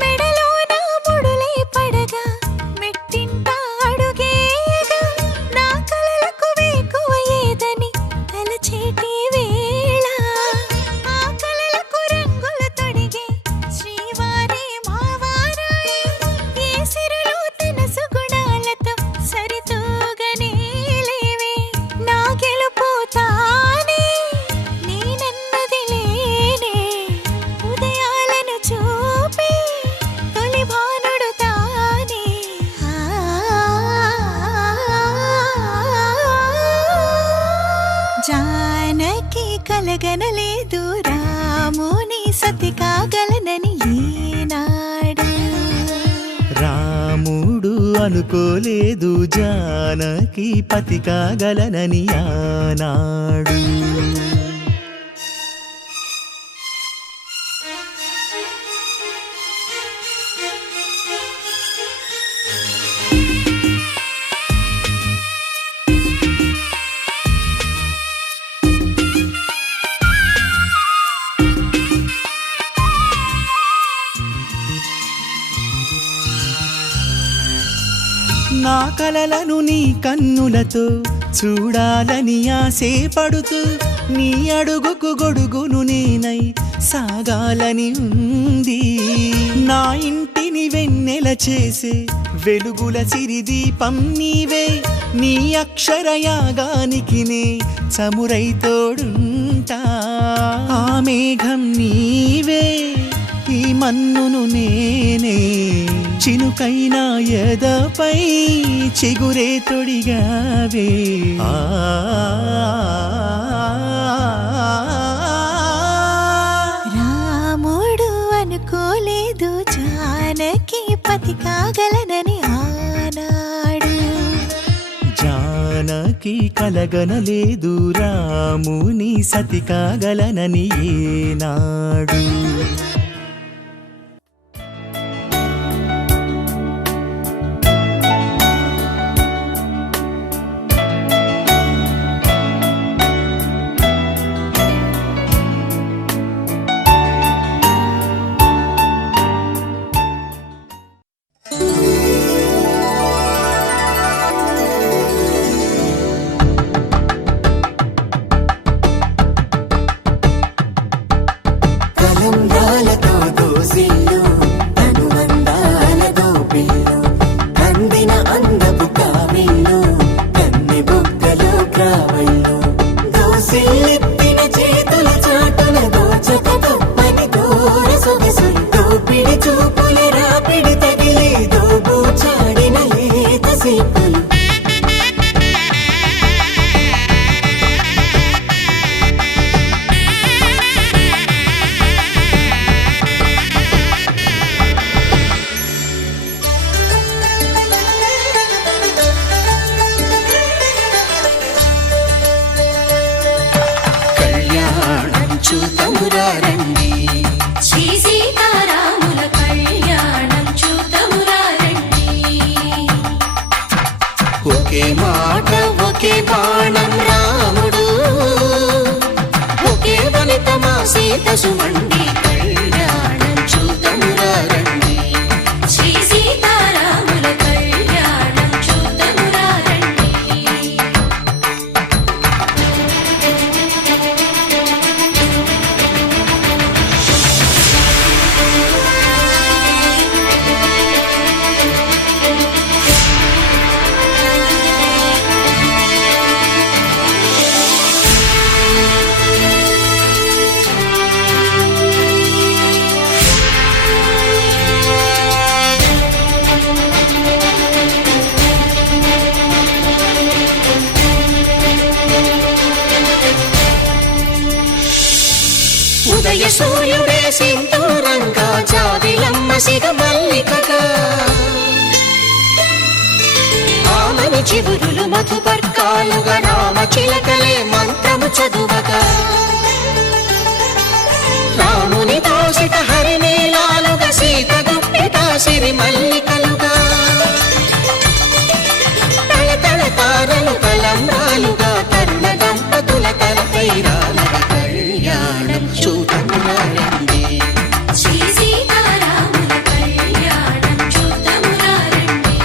మెడలో నా ముడులే పడగా, మెట్టింట అడుగేయగా, నా కలలకు వేకువ ఏదని తలచేటి వేళ. ఆ కలలకు రంగులు తొడిగే శ్రీవారి మావారాయే, ఏ సిరులు తన సుగుణాలతో సరితూగనే లేవే. నా గెలుపు తానే నేనన్నది లేనే, ఉదయాలను చూపే తొలి భానుడు తానే. జానకి కలగనలేదు రాముని సతి కాగలనని ఈనాడు. రాముడు అనుకోలేదు జానకి పతి కాగలనని ఆనాడు. నా కలలను నీ కన్నులతో చూడాలని ఆశే పడుతూ, నీ అడుగుకు గొడుగును నేనై సాగాలని ఉంది. నా ఇంటిని వెన్నెల చేసే వెలుగుల సిరిదీపం నీవే. నీ అక్షరయాగానికి నే చమురై తోడుంటా. ఆ మేఘం నీవే, ఈ మన్నును నేనే. చినుకైనా ఎదపై చిగురే తొడిగావే. రాముడు అనుకోలేదు జానకి పతి కాగలనని ఆనాడు. జానకి కలగనలేదు రాముని సతి కాగలనని ఏనాడు. రావళ్ళు దోసిల్లెత్తిన చేతుల చాటున దోచక తప్పని దూర సొగసులు దోపిడి చూపుల రాపిడి తగిలి దోబూచాడిన లేత సీపులు చూతమురారండి శ్రీ సీతారాముల కళ్యాణం చూతమురారండి ఒకే మాట ఒకే బాణం రాముడు ఒకే వనిత మా సీత సుమండి కళ్యాణం చూతమురారండి శ్రీ సీతారాముల కళ్యాణం చూతమురారండి ఉదయ సూర్యుడే సింధూరంగా జాబిలమ్మ సిగ మల్లికగా ఆమని చివురులు మధుపర్కాలుగా రామ చిలకలే మంత్రము చదువగా రాముని దోసిట హరినీలాలుగా సీత గుప్పిట సిరి మల్లికలుగా తల తల తారలు తలంబ్రాలుగా తరుణ దంపతుల తలపై రాలగా కళ్యాణం చూతమురారండి శ్రీ సీతారాముల కళ్యాణం చూతమురారండి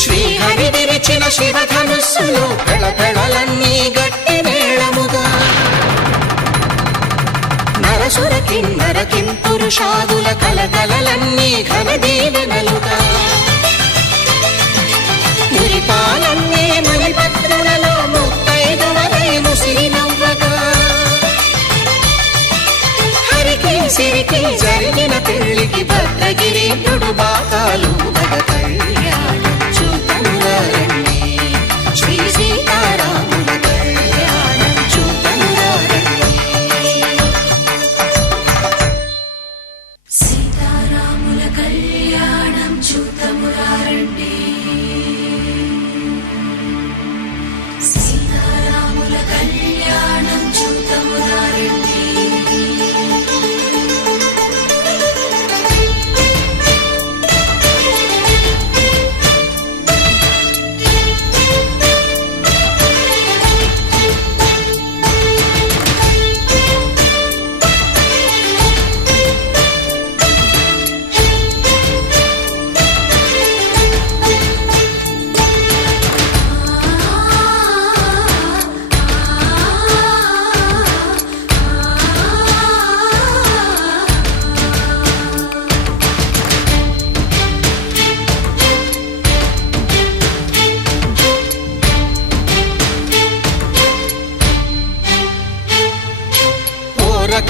శ్రీహరి విరిచిన శివధనుస్సులు పెళపెళలన్నీ గట్టి మేళముగా నరసుర కిన్నర కింపురుషాదుల కలకలలన్నీ ఘన దీవెనలుగా మురిపాలన్నీ మణిపత్రులలో ముత్తైదువలై ముసిరి నవ్వగా హరికి సిరికి జరిగిన పెళ్లికి భద్రగిరీంద్రుడు బాకాలు కళ్యాణం చూతమురారండి శ్రీ సీతారాముల కళ్యాణం చూతమురారండి సీతారాముల కళ్యాణం చూతమురారండి సీతారాముల కళ్యాణం చూతమురారండి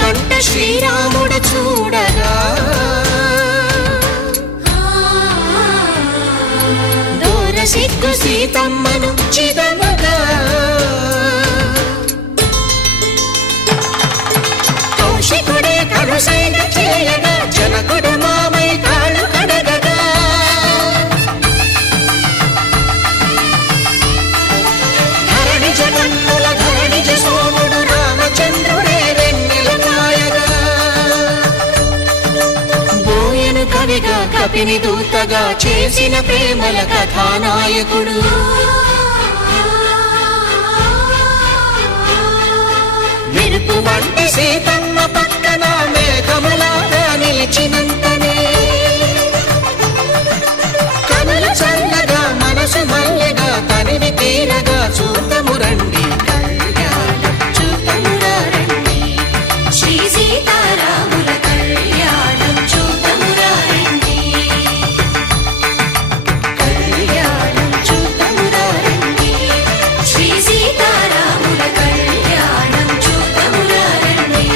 కంట శ్రీరాముడు చూడగా దూర సిగ్గు సీతమ్మను చిదమగా కౌశికుడే కరుసైన చేయగా జనకుడు మామై కాళ్ళు కడగగా ధరణి జగన్నుల ధరణి సోముడు రామచంద్రుడే కవిగా కపిని దూతగా చేసిన ప్రేమల కథానాయకుడు మెరుపు వంటి సీతమ్మ పక్కన మేఘములాగా నిలిచినంతనే రండి కళ్యాణం చూద్దామురా రండి శ్రీ సీతారాముల కళ్యాణం చూద్దామురా రండి కళ్యాణం చూద్దామురా రండి శ్రీ సీతారాముల కళ్యాణం చూద్దామురా రండి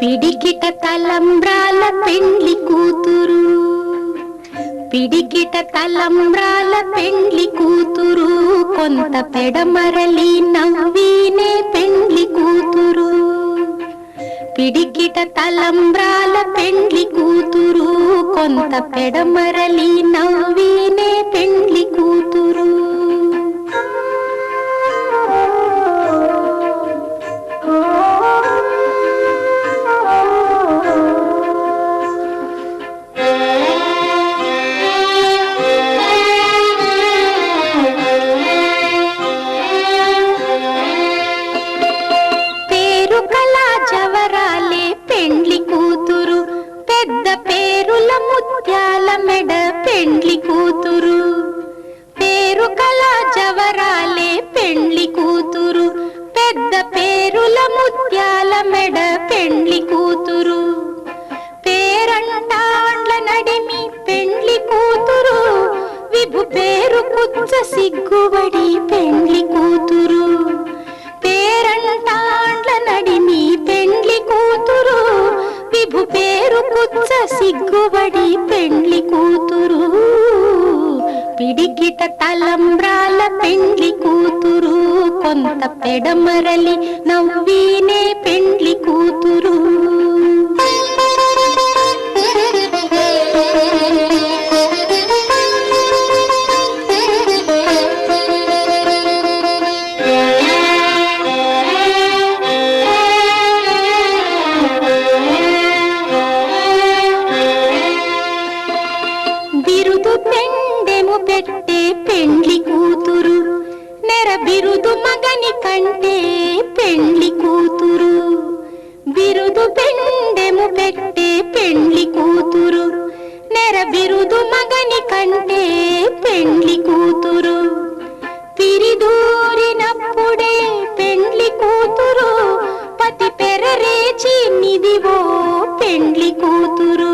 పిడికిట తలంబ్రాల పెండ్లి కూతురు పిడికిట తలంబ్రాల పెండ్లి కూతురు కొంత పెడమరలి నవ్వీనే పెండ్లి కూతురు పిడికిట తలంబ్రాల పెండ్లి కూతురు కొంత పెడమరలి నవ్వీనే పెండ్లి కూతురు జవరాలే పెండ్లి కూతురు పెద్ద పేరుల ముత్యాల మెడ పెండ్లి కూతురు పేరు కల జవరాలే పెండ్లి కూతురు పెద్ద పేరుల ముత్యాల మెడ పెండ్లి కూతురు పేరంటాండ్ల నడిమి పెండ్లి కూతురు విభు పేరు కుచ్చ సిగ్గుబడి పెండ్లి కూతురు పేరంటాండ్ల నడిమి పెండ్లి కూతురు విభు పేరు కుచ్చ సిగ్గుబడి పెండ్లి కూతురు పిడికిట తలంబ్రాల పెండ్లి కూతురు కొంత పెడమరలి నవ్వీనే పెండ్లి కూతురు పెట్టే పెండ్లి కూతురు నెర బిరుదు మగని కంటే పెండ్లి కూతురు బిరుదు పెండెము పెట్టే పెండ్లి కూతురు నెర బిరుదు మగని కంటే పెండ్లి కూతురు పిరిదూరినప్పుడే పెండ్లి కూతురు పతి పెరరేచి నిదివో పెండ్లి కూతురు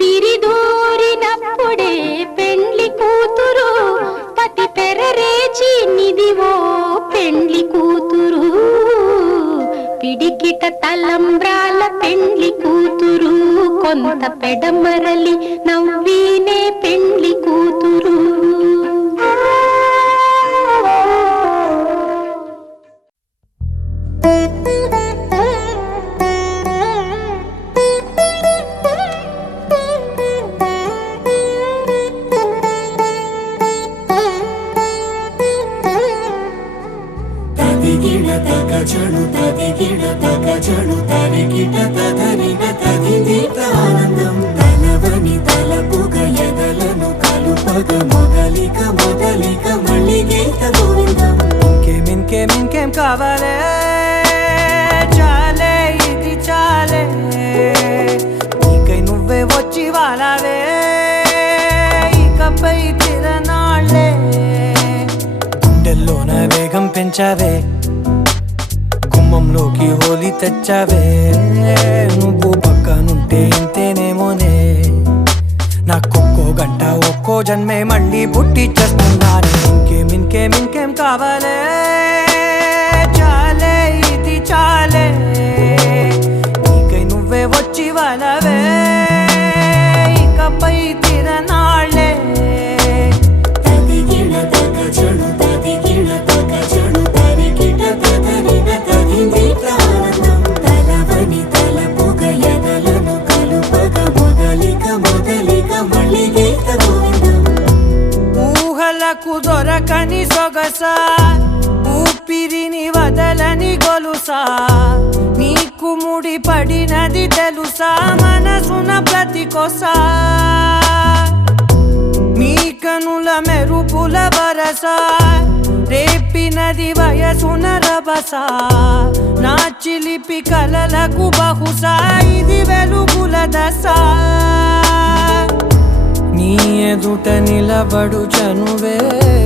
పిరిదూరినప్పుడే పెండ్లి కూతురు పతి పెరరేచి నిదివో పెండ్లి కూతురు పిడికిట తలంబ్రాల పెండ్లి కూతురు కొంత పెడమరలి నవ్వీనే పెండ్లి కూతురు తదిగిడ తగజడు తదిగిడ తగజడు తరిగిట తదరిన తదిదీత ఆనందం తలవని తలపుగ ఎదలను కలుపగ మొదలిక మొదలిక మళ్ళీ గీత గోవిందం ఇంకేం కావాలే చాలే ఇది చాలే నీకై నువ్వే వచ్చి వాలావే ఇకపై తిరనాళ్ళే గుండెల్లోన వేగం పెంచావే గుమ్మంలోకి హోలీ తెచ్చావే నువ్వు పక్కనుంటే ఇంతేనేమోనే నాకొక్కో గంట ఒక్కో జన్మే మళ్ళీ పుట్టి చేస్తున్నాను ఇంకేం కావాలే చాలే ఇది చాలే నీకై నువ్వే వచ్చి వాలవే ఇకపై తిరనాళ్ళే తదిగిడ తగజడు తదిగిడ తగజడు తరిగిట తదరిన తదిదీత ఆనందం తలవని తలపుగ ఎదలను కలుపగ మొదలిక మొదలిక మళ్ళీ గీత గోవిందం ఊహలకు దొరకని సొగస ఊపిరిని వదలని మది గొలుసా నీకు ముడి పడినది తెలుసా మనసున ప్రతి కొసా నీ కనుల మెరుపుల వరస రేపినది వయసున రభస నా చిలిపి కలలకు బహుశా ఇది వెలుగుల దశ నీ ఎదుట నిలబడు చనువే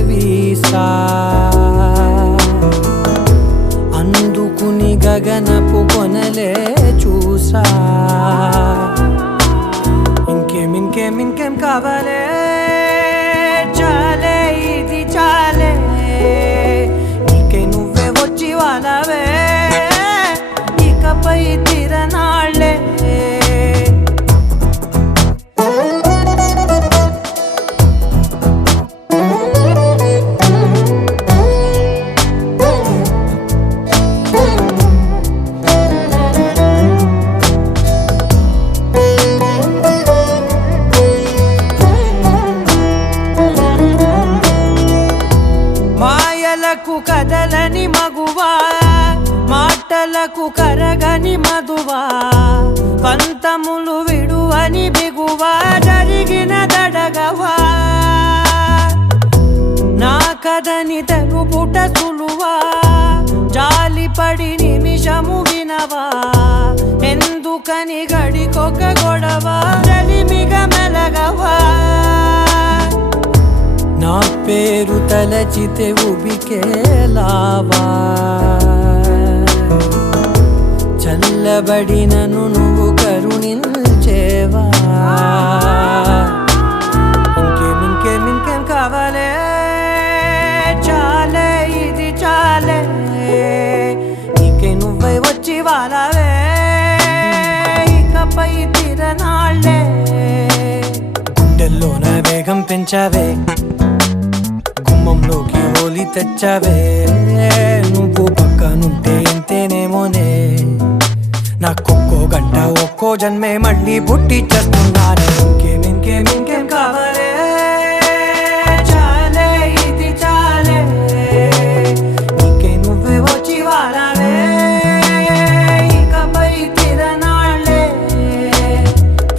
వీసా అందుకుని గగనపు కొనలే చూసా ఇంకేం కావాలే చాలే ఇది చాలే నీకే నువ్వే వచ్చి వాళ్ళవే ఇకపై తిరనాళ్ళే కదలని మగువా మాటలకు కరగని మధువా పంతములు విడువని బిగువా జరిగిన దడగవా నా కథని తెలుపుట సులువా జాలిపడి నిమిషము వినవా ఎందుకని గడికొక గొడవ రలిమిగ మెలగవా నా పేరు తలచితే ఉబికేలావా చల్లబడినను నువ్వు కరుణించేవా ఇంకేం కావాలే చాలే ఇది చాలే నీకే నువ్వై వచ్చి వాళ్ళవే ఇకపై తిరనాళ్ళే గుండెల్లోన వేగం పెంచావే గుమ్మంలోకి హోలీ తెచ్చావే నువ్వు పక్కనుంటే ఇంతేనేమోనే నాకొక్కో గంట ఒక్కో జన్మే మళ్ళీ పుట్టి చేస్తున్నానే ఇంకేం కావాలే చాలే ఇది చాలే నీకే నువ్వే వచ్చి వాళ్ళవే ఇకపై తిరనాళ్ళే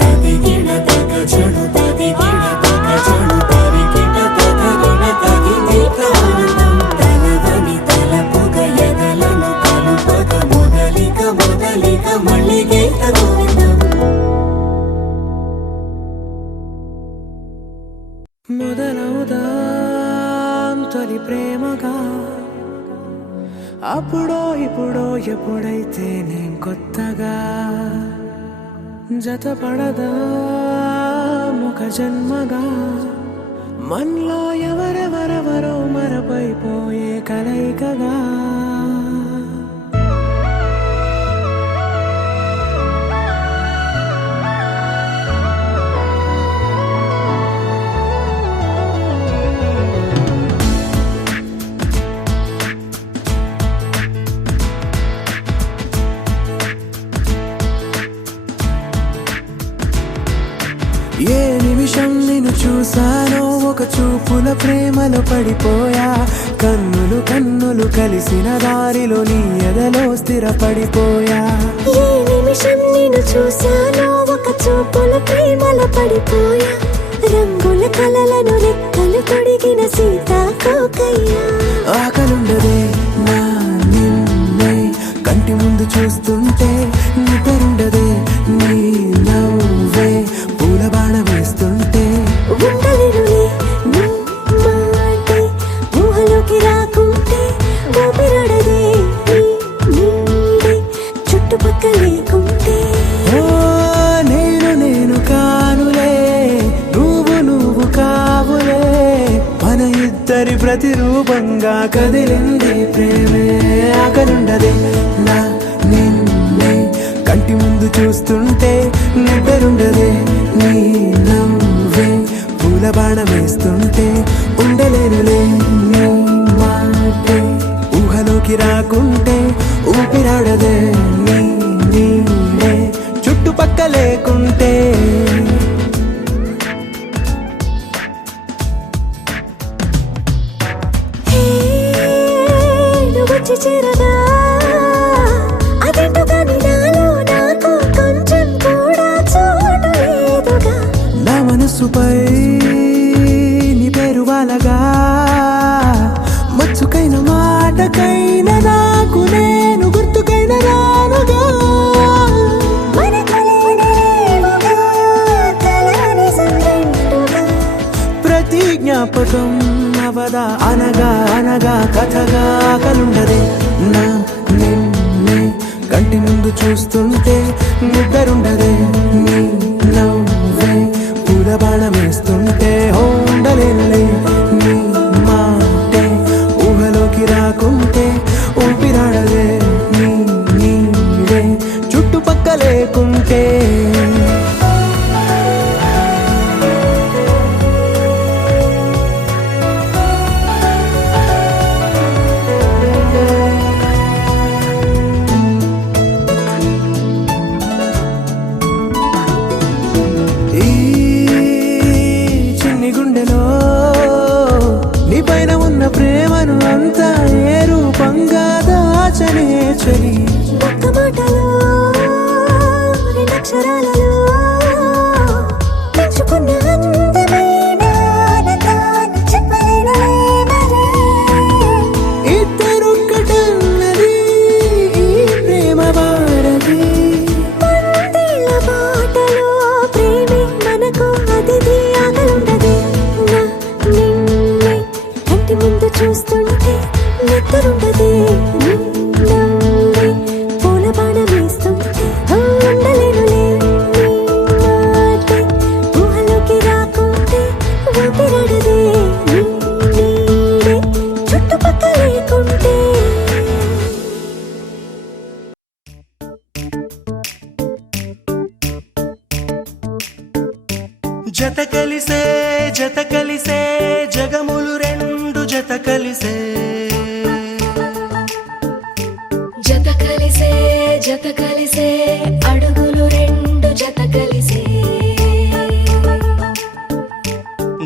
తదిగిన తగ చెడు తదిగిన తగ చెడు తరిగిన తగగిన తగిని ప్రాణం తలవని తలపుగ ఎదలను కలుపగ మొదలిక మళ్ళీ గీత గోవిందం మొదలవుదాం తొలి ప్రేమగా అప్పుడో ఇప్పుడో ఎప్పుడైతే నేను కొత్తగా జతపడదా ముఖ జన్మగా మనలో ఎవరెవరెవరో మరపైపోయే కలయికగా ఏ నిమిషం నిన్ను చూసానో ఒక చూపుల ప్రేమలో పడిపోయా కన్నులు కలిసిన దారిలో నీ ఎదలో స్థిరపడిపోయా ఏ నిమిషం నిన్ను చూసానో ఒక చూపుల ప్రేమలో పడిపోయా రంగుల కలలను రెక్కలు తొడిగిన సీతాకోకయ్యా ఆకలుండదే నా నిన్నే కంటి ముందు చూస్తుంటే నిద్రుండదే నీ నవ్వే పూల బాణం వేస్తుంటే ఉండలేనులే నీ మాటే ఊహలోకి రాకుంటే ఊపిరాడదే నీ నీడే చుట్టుపక్కల లేకుంటే ఓ నేను కానులే నువ్వు కావులే మన ఇద్దరి ప్రతిరూపంగా కదిలింది ప్రేమే ఆకలుండదే నా నిన్నే కంటి ముందు చూస్తుంటే నిద్రుండదే నీ నవ్వే పూల బాణం వేస్తుంటే ఉండలేనులే నీ మాటే ఊహలోకి రాకుంటే ఊపిరాడదే నీ నీడే చుట్టుపక్క లేకుంటే నువ్వు వచ్చి చేరగా ప్రతి జ్ఞాపకం అవదా అనగా అనగా కథగా కలుండదే నా నిన్నే కంటి ముందు చూస్తుంటే నిద్రుండదే నీ నవ్వే పూల బాణం వేస్తుంటే ఉండలేనులే నీ మాటే ఊహలోకి రాకుంటే ఊపిరాడదే నీ నీడే చుట్టుపక్క లేకుంటే ప్రేమను అంతా ఏ రూపంగా దాచనే చలి ఒక్క మాటలో రెండక్షరాలలో పెంచుకున్న అందమైన ఆనందాన్ని చెప్పలేనులే మరి. ఇద్దరొక్కటన్నది ఈ ప్రేమ వారది పందిళ్ళ బాటలో ప్రేమే మనకు అతిథి ఆగలుండదే నా నిన్నే కంటి ముందు చూస్తుంటే నిద్రుండదే నవ్వే పూల బాణం వేస్తుంటే ఉండలేనులే నీ మాటే ఊహలోకి రాకుంటే ఊపిరాడదే నీ నీడే చుట్టుపక్క లేకుంటే. జత కలిసే జగములు రెండు జత కలిసే జత కలిసే అడుగులు రెండు జత కలిసే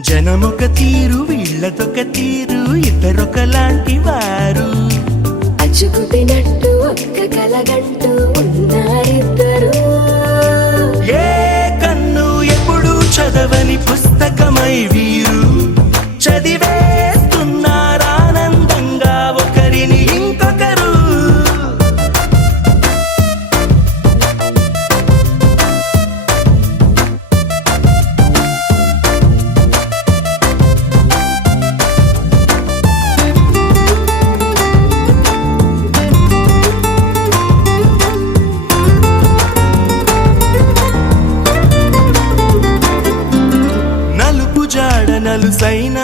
జనమొక తీరు వీళ్ళదొక తీరు ఇద్దరొకలాంటి వారు అచ్చుకుతినట్టు ఒక్క కలగంటూ ఉన్నారిద్దరు. ఏ కన్ను ఎప్పుడు చదవని పుస్తకమై వీరు చదివేస్తున్నారానందంగా ఒకరిని ఇంకొకరు. నలుపు జాడ నలుసైన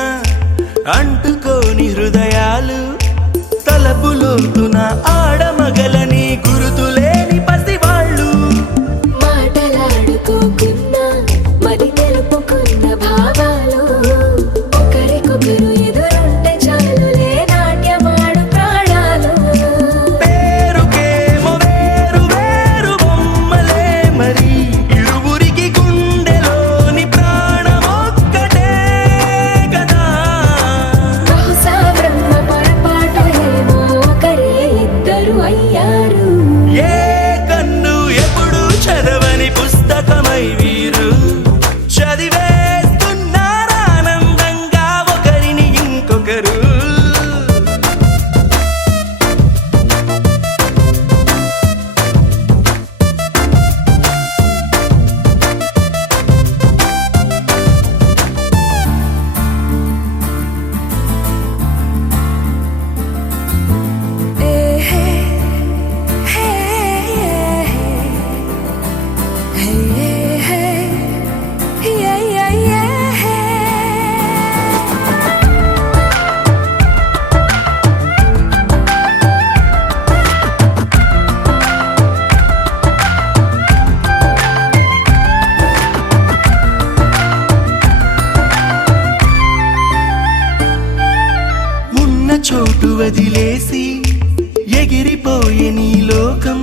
అంటుకోని హృదయాలు తలపులోతున ఆడమగలని గురుతులేని పసివాళ్ళు మాటలాడుకోకున్నా మరి తెలుపుకున్న భావాలు ఒకరికొకరు ఎదురుంటే చాలులే నాట్యమాడు ప్రాణాలు. పేరుకేమో వేరు వేరు బొమ్మలే మరి ఇరువురికి గుండెలోని ప్రాణమొక్కటే కదా. బహుశా బ్రహ్మ పొరపాటు ఏమో ఒకరే ఇద్దరు అయ్యారు. ఏ కన్ను ఎప్పుడు చదవని పుస్తకమై వీరు చదివేస్తున్నారానందంగా ఒకరిని ఇంకొకరు. ఉన్న చోటు వదిలేసి ఎగిరిపోయే నీ లోకం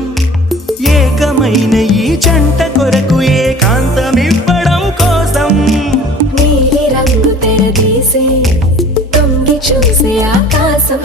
ఏకమైన ఈ జంట కొరకు ఏకాంతమివ్వడం కోసం నీలి రంగు తెరదీసే తొంగి చూసే ఆకాశం